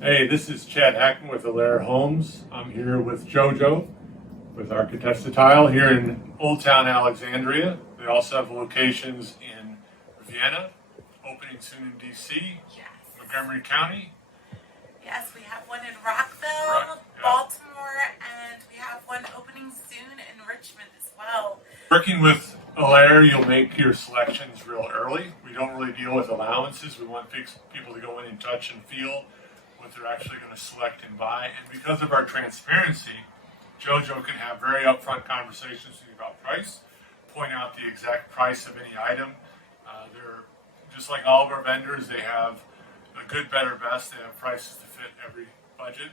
Hey, this is Chad Hackmann with Alair Homes. I'm here with Jojo with Architessa Tile here in Old Town Alexandria. They also have locations in Vienna, opening soon in DC, Yes. Montgomery County. Yes, we have one in Rockville, Yeah. Baltimore, and we have one opening soon in Richmond as well. Working with Alair, you'll make your selections real early. We don't really deal with allowances. We want people to go in and touch and feel what they're actually going to select and buy. And because of our transparency, Jojo can have very upfront conversations with you about price, point out the exact price of any item. They're just like all of our vendors. They have a good, better, best. They have prices to fit every budget.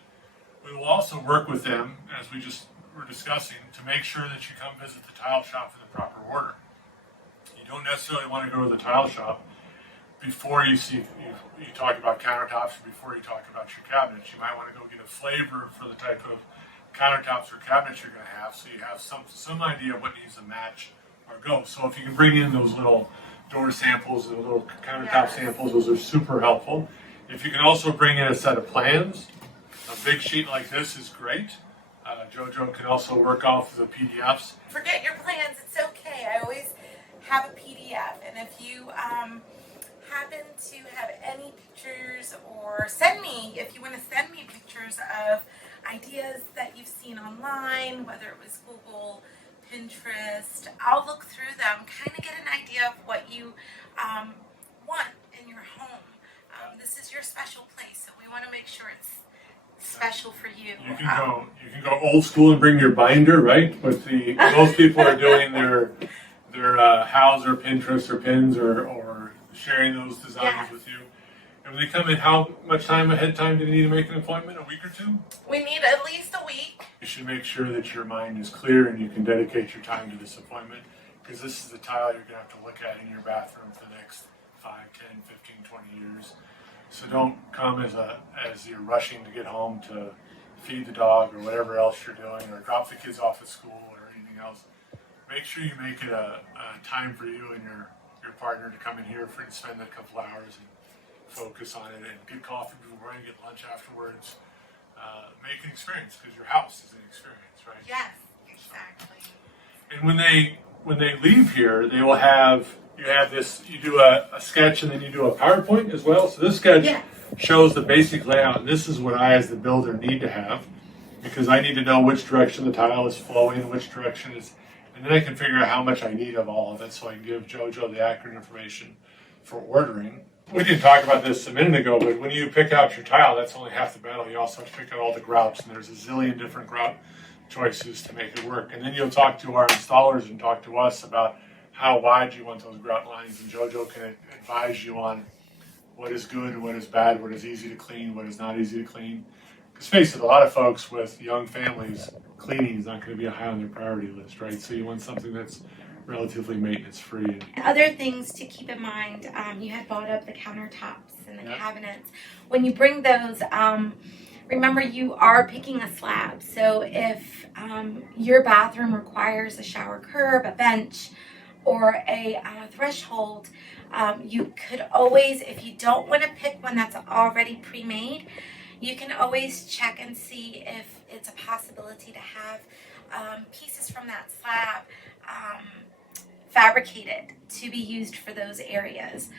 We will also work with them, as we just were discussing, to make sure that you come visit the tile shop for the proper order. You don't necessarily want to go to the tile shop before you talk about countertops or before you talk about your cabinets. You might want to go get a flavor for the type of countertops or cabinets you're going to have, so you have some idea of what needs to match or go. So if you can bring in those little door samples, the little countertop samples, those are super helpful. If you can also bring in a set of plans, a big sheet like this is great. Jojo can also work off the PDFs. Forget your plans, it's okay. I always have a PDF, and if you happen to have any pictures, or if you want to send me pictures of ideas that you've seen online, whether it was Google, Pinterest, I'll look through them, kind of get an idea of what you want in your home. This is your special place, so we want to make sure it's special for you. You can go old school and bring your binder, right? But most people are doing their hows or Pinterest or pins or sharing those designs with you. And when they come in, how much time ahead of time do they need to make an appointment? A week or two? We need at least a week. You should make sure that your mind is clear and you can dedicate your time to this appointment, because this is the tile you're going to have to look at in your bathroom for the next 5, 10, 15, 20 years. So don't come as you're rushing to get home to feed the dog or whatever else you're doing, or drop the kids off at school or anything else. Make sure you make it a time for you and your partner to come in here and spend a couple hours and focus on it, and get coffee before and get lunch afterwards. Make an experience, because your house is an experience, right? Yes, exactly. And when they leave here, they will have you do a sketch and then you do a PowerPoint as well. So this sketch shows the basic layout, and this is what I as the builder need to have, because I need to know which direction the tile is flowing, which direction is, and then I can figure out how much I need of all of it, so I can give Jojo the accurate information for ordering. We didn't talk about this a minute ago, but when you pick out your tile, that's only half the battle. You also have to pick out all the grouts, and there's a zillion different grout choices to make it work. And then you'll talk to our installers and talk to us about how wide you want those grout lines, and Jojo can advise you on what is good, what is bad, what is easy to clean, what is not easy to clean. Because face it, a lot of folks with young families, cleaning is not going to be high on their priority list, right? So you want something that's relatively maintenance-free. Other things to keep in mind, you had brought up the countertops and the cabinets. When you bring those, remember you are picking a slab. So if your bathroom requires a shower curb, a bench, or a threshold, you could always, if you don't want to pick one that's already pre-made, you can always check and see if it's a possibility to have pieces from that slab fabricated to be used for those areas,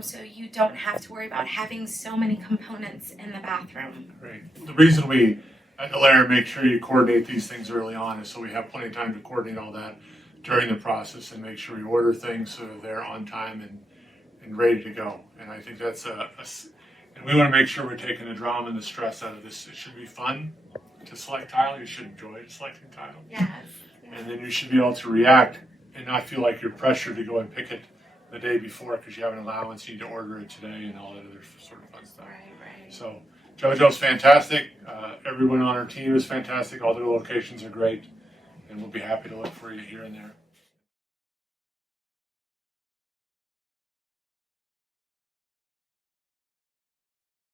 so you don't have to worry about having so many components in the bathroom. Great. The reason we at Alair make sure you coordinate these things early on is so we have plenty of time to coordinate all that during the process and make sure we order things so they're on time and ready to go. And I think that's and we want to make sure we're taking the drama and the stress out of this. It should be fun to select tile. You should enjoy selecting tile. Yes. And then you should be able to react and not feel like you're pressured to go and pick it the day before because you have an allowance, you need to order it today, and all that other sort of fun stuff. Right. So Jojo's fantastic. Everyone on our team is fantastic. All their locations are great. And we'll be happy to look for you here and there.